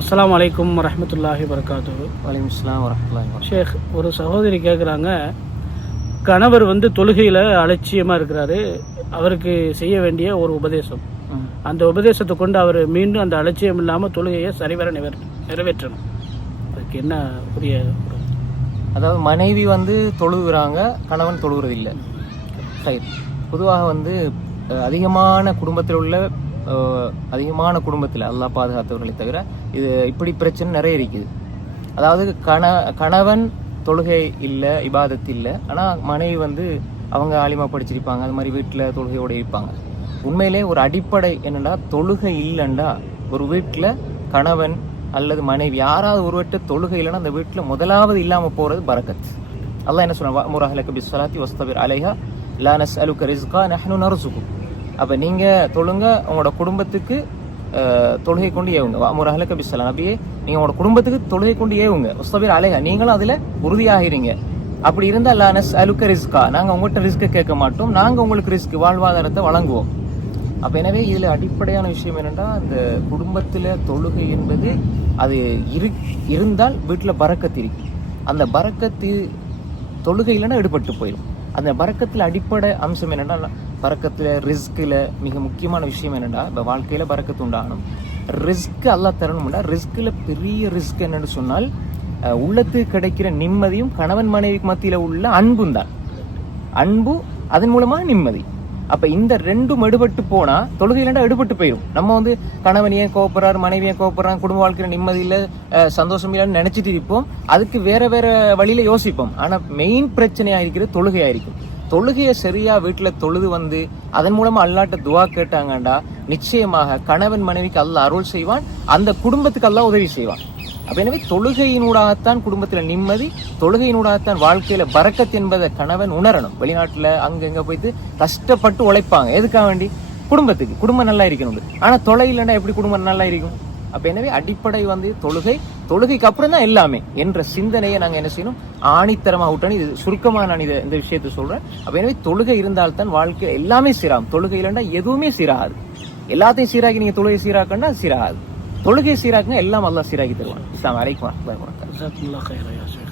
அஸ்ஸலாமு அலைக்கும் வரஹ்மத்துல்லாஹி வரகாத்து வலைக்கம் இஸ்லாம் வரமத்துல்லாஹி ஷேக் ஒரு சகோதரி கேட்குறாங்க கணவர் வந்து தொழுகையில் அலட்சியமாக இருக்கிறாரு. அவருக்கு செய்ய வேண்டிய ஒரு உபதேசம். அந்த உபதேசத்தை கொண்டு அவர் மீண்டும் அந்த அலட்சியம் இல்லாமல் தொழுகையை சரிவர நிவர் நிறைவேற்றணும். அதுக்கு என்ன புரிய அதாவது மனைவி வந்து தொழுகிறாங்க கணவன் தொழுகிறது இல்லை சரி. பொதுவாக வந்து அதிகமான குடும்பத்தில் உள்ள அதிகமான குடும்பத்தில் அல்லாஹ் பாதுகாத்தவர்களை தவிர இது இப்படி பிரச்சனை நிறைய இருக்குது. அதாவது கண கணவன் தொழுகை இல்லை இபாதத் இல்லை. ஆனால் மனைவி வந்து அவங்க ஆலிமா படிச்சிருப்பாங்க அது மாதிரி வீட்டில் தொழுகையோடு இருப்பாங்க. உண்மையிலே ஒரு அடிப்படை என்னென்னா தொழுகை இல்லைண்டா ஒரு வீட்டில் கணவன் அல்லது மனைவி யாராவது ஒரு தொழுகை இல்லைன்னா அந்த வீட்டில் முதலாவது இல்லாமல் போகிறது பரக்கத். அல்லாஹ் என்ன சொன்னா முராஹலக்கு பிஸ்வலாத்தி வஸ்தபிர் அலைஹா லா நஸ்அலுக ரிஸ்கா நஹ்னு நர்சுகு அப்போ நீங்கள் தொழுங்க உங்களோட குடும்பத்துக்கு தொழுகை கொண்டு ஏவுங்க. முராஹலக்க பிசலாம் அப்படியே நீங்கள் உங்களோட குடும்பத்துக்கு தொழுகை கொண்டு ஏவுங்க. உஸ்தபீர் அலைக நீங்களும் அதில் உறுதியாகிறீங்க. அப்படி இருந்தால் லானஸ் அலுக்க ரிஸ்கா. நாங்கள் உங்கள்கிட்ட ரிஸ்க் கேட்க மாட்டோம். நாங்கள் உங்களுக்கு ரிஸ்க் வாழ்வாதாரத்தை வழங்குவோம். அப்ப எனவே இதுல அடிப்படையான விஷயம் என்னென்னா அந்த குடும்பத்துல தொழுகை என்பது அது இரு இருந்தால் வீட்டில் பறக்கத்திருக்கு அந்த பறக்கத்து தொழுகை இல்லைன்னா எடுபட்டு போயிடும் அந்த பறக்கத்தில் அடிப்படை அம்சம் என்னென்னா பறக்கத்தில் ரிஸ்கில் மிக முக்கியமான விஷயம் என்னென்னா இப்போ வாழ்க்கையில் பறக்கத்து உண்டாகணும். ரிஸ்க் அல்லாஹ் தரணும்னா ரிஸ்கில் பெரிய ரிஸ்க் என்னென்னு சொன்னால் உள்ளத்துக்கு கிடைக்கிற நிம்மதியும் கணவன் மனைவிக்கு மத்தியில் உள்ள அன்பும் தான். அன்பு அதன் மூலமாக நிம்மதி. அப்ப இந்த ரெண்டும் எடுபட்டு போனா தொழுகை இல்லைன்னா எடுபட்டு போயிடும் நம்ம வந்து கணவன் ஏன் கோபப்படுறாரு மனைவி ஏன் கோபப்படுறாங்க குடும்ப வாழ்க்கையில நிம்மதி இல்ல சந்தோஷம் இல்லைன்னு நினைச்சிட்டு இருப்போம். அதுக்கு வேற வேற வழியில யோசிப்போம். ஆனா மெயின் பிரச்சனையா இருக்கிறது தொழுகையா இருக்கும். தொழுகையை சரியா வீட்டுல தொழுது வந்து அதன் மூலமா அல்லாட்ட துவா கேட்டாங்கண்டா நிச்சயமாக கணவன் மனைவிக்கு அல்ல அருள் செய்வான் அந்த குடும்பத்துக்கு அல்ல உதவி செய்வான். அப்போ எனவே தொழுகையினூடாகத்தான் குடும்பத்தில் நிம்மதி தொழுகையினூடாகத்தான் வாழ்க்கையில் பறக்கத் என்பதை கணவன் உணரணும். வெளிநாட்டில் அங்கங்கே போயிட்டு கஷ்டப்பட்டு உழைப்பாங்க. எதுக்காக வேண்டி? குடும்பத்துக்கு. குடும்பம் நல்லா இருக்கணும் ஆனால் தொலை இல்லைன்னா எப்படி குடும்பம் நல்லா இருக்கும்? அப்போ எனவே அடிப்படை வந்து தொழுகை. தொழுகைக்கு அப்புறம் தான் எல்லாமே என்ற சிந்தனையை நாங்கள் என்ன செய்யணும்? ஆணித்தரமாக விட்டோம் இது சுருக்கமாக நான் இதை இந்த விஷயத்தை சொல்கிறேன் அப்போ எனவே தொழுகை இருந்தால்தான் வாழ்க்கை எல்லாமே சீராகும். தொழுகை இல்லைன்னா எதுவுமே சீராகாது. எல்லாத்தையும் சீராகி நீங்கள் தொழுகை சீராக்கன்னா சீராகாது. தொழுகை சீராக்குங்க எல்லாம் அல்லா சீராக்கி தருவான். இஸ்லாம் வலைக்கும் வரஹ்மத்துல்லாஹி